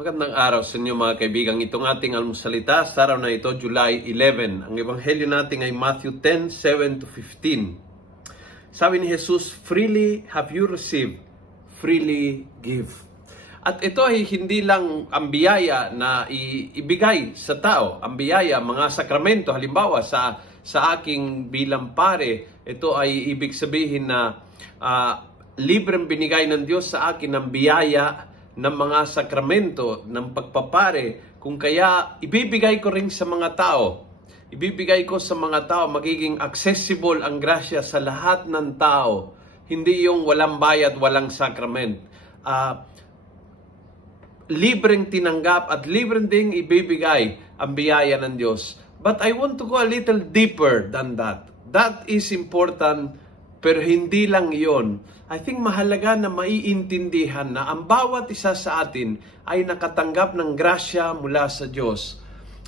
Magandang araw sa inyo mga kaibigan. Itong ating almusalita sa araw na ito, July 11. Ang ebanghelyo natin ay Matthew 10:7-15. Sabi ni Jesus, "Freely have you received, freely give." At ito ay hindi lang ang biyaya na ibigay sa tao. Ang biyaya, mga sakramento, halimbawa sa aking bilang pare, ito ay ibig sabihin na libreng binigay ng Diyos sa akin ng biyaya ng mga sakramento, ng pagpapare, kung kaya ibibigay ko rin sa mga tao. Ibibigay ko sa mga tao, magiging accessible ang grasya sa lahat ng tao. Hindi yung walang bayad, walang sakrament. Libreng tinanggap at libreng ding ibibigay ang biyaya ng Diyos. But I want to go a little deeper than that. That is important, pero hindi lang iyon. I think mahalaga na maiintindihan na ang bawat isa sa atin ay nakatanggap ng grasya mula sa Diyos.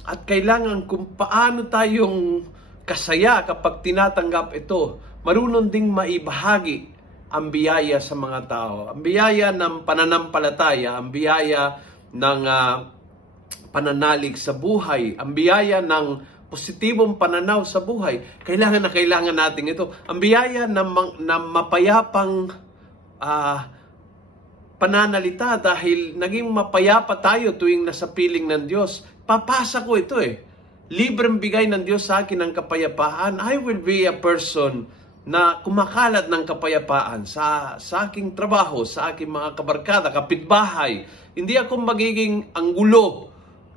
At kailangan kung paano tayong kasaya kapag tinatanggap ito, marunong ding maibahagi ang biyaya sa mga tao. Ang biyaya ng pananampalataya, ang biyaya ng pananalig sa buhay, ang biyaya ng positibong pananaw sa buhay. Kailangan natin ito. Ang biyaya na mapayapang pananalita dahil naging mapayapa tayo tuwing nasa piling ng Diyos. Papasa ko ito Libreng bigay ng Diyos sa akin ng kapayapaan. I will be a person na kumakalat ng kapayapaan sa aking trabaho, sa aking mga kabarkada, kapitbahay. Hindi ako magiging ang gulo,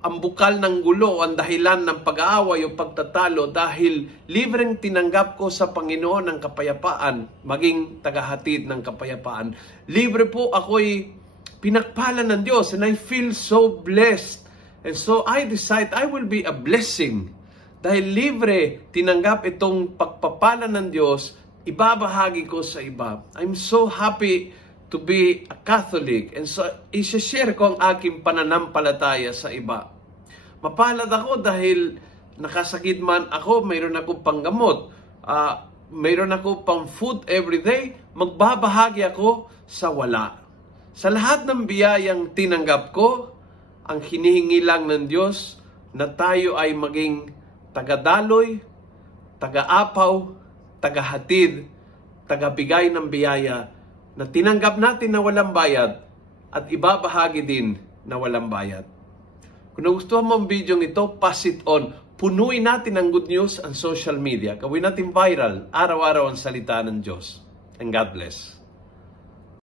ang bukal ng gulo, ang dahilan ng pag-aaway o pagtatalo dahil libreng tinanggap ko sa Panginoon ng kapayapaan, maging tagahatid ng kapayapaan. Libre po ako'y pinagpala ng Diyos and I feel so blessed. And so I decide I will be a blessing. Dahil libre tinanggap itong pagpapala ng Diyos, ibabahagi ko sa iba. I'm so happy to be a Catholic. And so i-share ko ang aking pananampalataya sa iba. Mapalad ako dahil nakasakit man ako, mayroon akong panggamot, mayroon ako pang food everyday, magbabahagi ako sa wala. Sa lahat ng biyayang tinanggap ko, ang hinihingi lang ng Diyos na tayo ay maging tagadaloy, tagaapaw, tagahatid, tagabigay ng biyaya na tinanggap natin na walang bayad at ibabahagi din na walang bayad. Kung nagustuhan mo ang video ito, pass it on. Punuin natin ang good news ang social media. Gawin natin viral, araw-araw ang salita ng Diyos. And God bless.